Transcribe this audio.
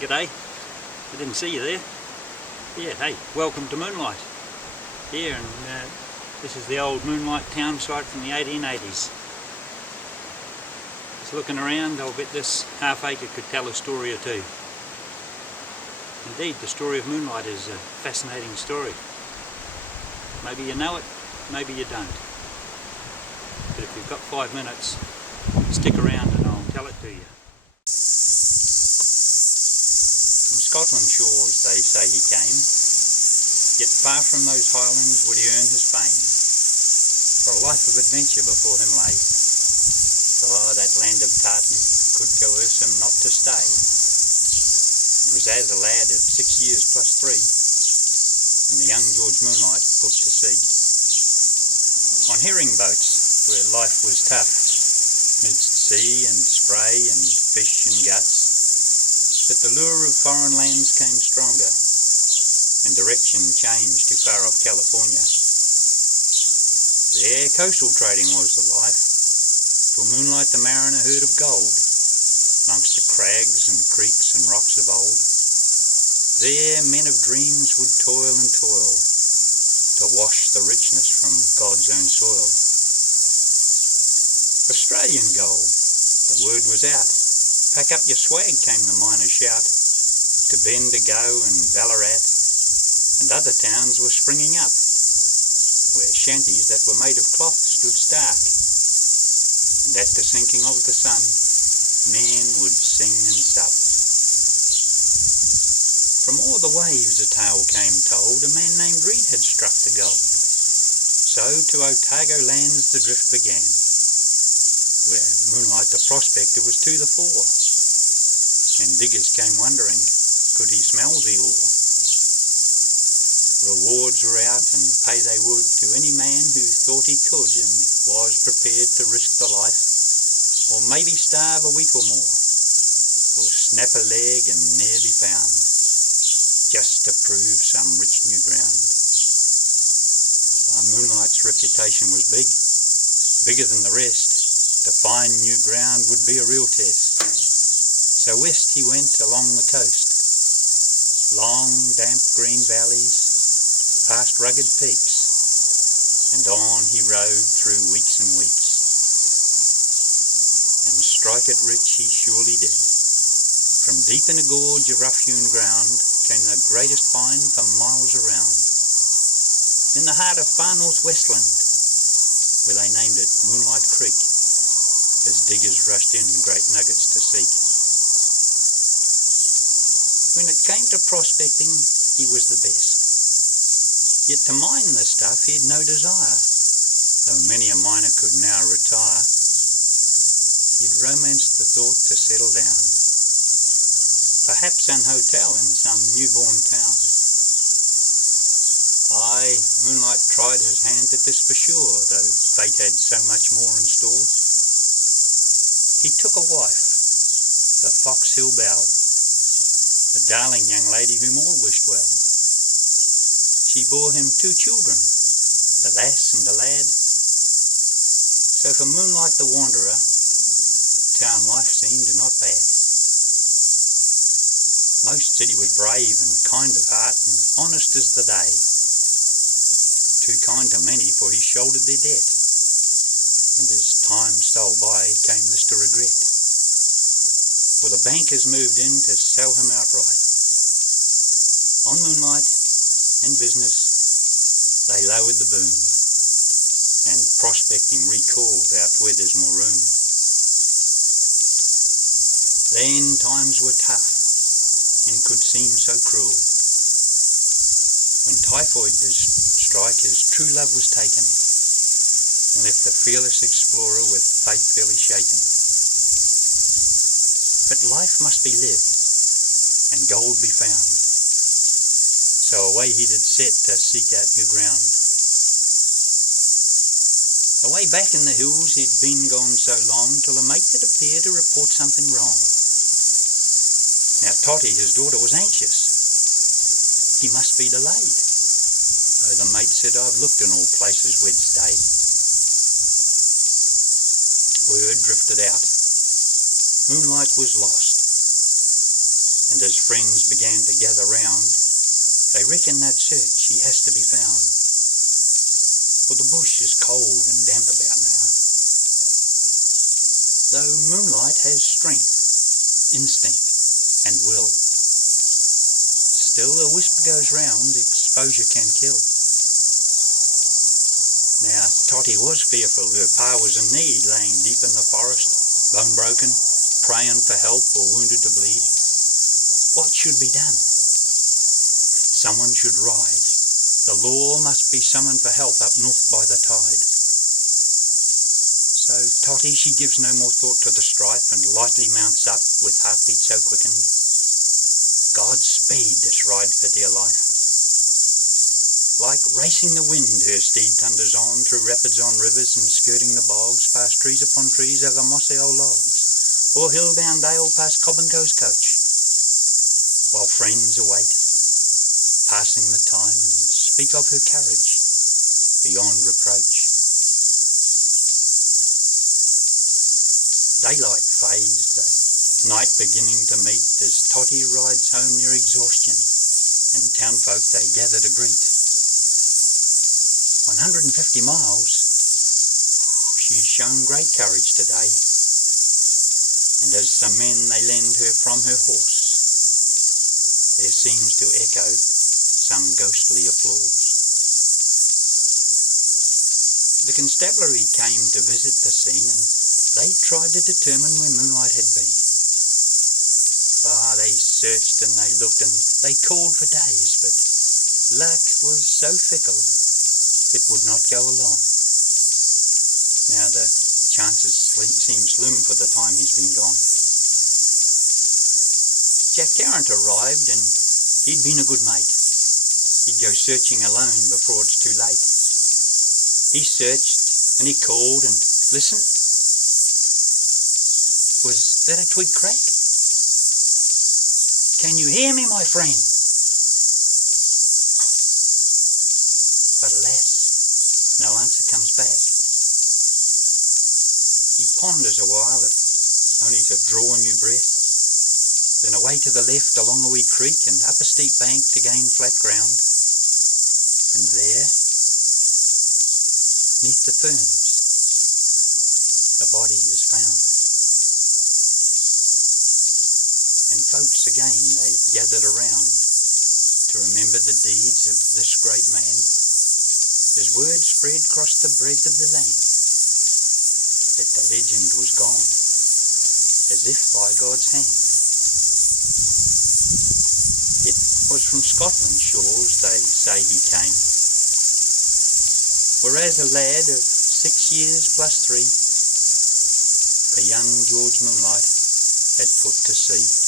g'day. I didn't see you there. Yeah, hey, welcome to Moonlight. Here, and this is the old Moonlight town site from the 1880s. Just looking around, I'll bet this half acre could tell a story or two. Indeed, the story of Moonlight is a fascinating story. Maybe you know it, maybe you don't. But if you've got 5 minutes, stick around and I'll tell it to you. From Scotland shores they say he came, yet far from those highlands would he earn his fame. For a life of adventure before him lay, that land of tartan could coerce him not to stay. It was as a lad of 6 years plus 3, when the young George Moonlight put to sea. On herring boats, where life was tough, midst sea and spray and fish and guts, but the lure of foreign lands came stronger, and direction changed to far off California. There coastal trading was the life, till Moonlight the mariner heard of gold, amongst the crags and creeks and rocks of old. There men of dreams would toil and toil, to wash the richness from God's own soil. Australian gold, the word was out. Pack up your swag, came the miner's shout. To Bendigo and Ballarat and other towns were springing up, where shanties that were made of cloth stood stark. And at the sinking of the sun, men would sing and sup. From all the waves a tale came told, a man named Reed had struck the gold. So to Otago lands the drift began, where Moonlight the prospector was to the fore, and diggers came wondering, could he smell the ore? Rewards were out and pay they would to any man who thought he could and was prepared to risk the life, or maybe starve a week or more, or snap a leg and ne'er be found, just to prove some rich new ground. Moonlight's reputation was big, bigger than the rest. To find new ground would be a real test. So west he went along the coast, long damp green valleys, past rugged peaks, and on he rode through weeks and weeks. And strike it rich he surely did. From deep in a gorge of rough-hewn ground came the greatest find for miles around. In the heart of far northwestland, where they named it Moonlight Creek, as diggers rushed in great nuggets to seek. When it came to prospecting, he was the best. Yet to mine the stuff he had no desire, though many a miner could now retire. He'd romanced the thought to settle down, perhaps an hotel in some newborn town. Aye, Moonlight tried his hand at this for sure, though fate had so much more in store. He took a wife, the Fox Hill Belle, the darling young lady whom all wished well. She bore him 2 children, the lass and the lad. So for Moonlight the wanderer, town life seemed not bad. Most said he was brave and kind of heart and honest as the day. Too kind to many, for he shouldered their debt, and as time stole by came this to regret, for the bankers moved in to sell him outright. On Moonlight and business they lowered the boom, and prospecting recalled out where there's more room. Then times were tough and could seem so cruel, when typhoid did strike, his true love was taken, and left the fearless explorer with faith fairly shaken. But life must be lived, and gold be found, so away he did set to seek out new ground. Away back in the hills he'd been gone so long, till a mate did appear to report something wrong. Now Totty, his daughter, was anxious. He must be delayed. Though the mate said, I've looked in all places we'd stayed. Word drifted out. Moonlight was lost. and as friends began to gather round, they reckon that search he has to be found, for the bush is cold and damp about now. Though Moonlight has strength, instinct and will, still a whisper goes round, exposure can kill. Now Totty was fearful, her pa was in need, laying deep in the forest, bone broken, praying for help or wounded to bleed. What should be done? Someone should ride. The law must be summoned for help up north by the tide. So Totty, she gives no more thought to the strife and lightly mounts up with heartbeat so quickened. God speed this ride for dear life. Like racing the wind, her steed thunders on through rapids on rivers and skirting the bogs, past trees upon trees over mossy old logs, or hill down dale past Cobb and Co's coach, while friends await, passing the time and speak of her courage beyond reproach. Daylight fades, the night beginning to meet, as Totty rides home near exhaustion, and townfolk they gather to greet. 150 miles, she's shown great courage today, and as some men they lend her from her horse, there seems to echo some ghostly applause. The constabulary came to visit the scene, and they tried to determine where Moonlight had been. They searched and they looked and they called for days, but luck was so fickle it would not go along. Now the chances seem slim for the time he's been gone. Jack Tarrant arrived and he'd been a good mate. He'd go searching alone before it's too late. He searched and he called and listen. Was that a twig crack? Can you hear me, my friend? But alas, no answer comes back. He ponders a while, if only to draw a new breath, then away to the left along a wee creek and up a steep bank to gain flat ground. And there, neath the ferns, a body is found. And folks again, they gathered around to remember the deeds of this great man. His word spread across the breadth of the land that the legend was gone, as if by God's hand. It was from Scotland's shores, they say he came, whereas a lad of 6 years plus 3, the young George Moonlight had put to sea.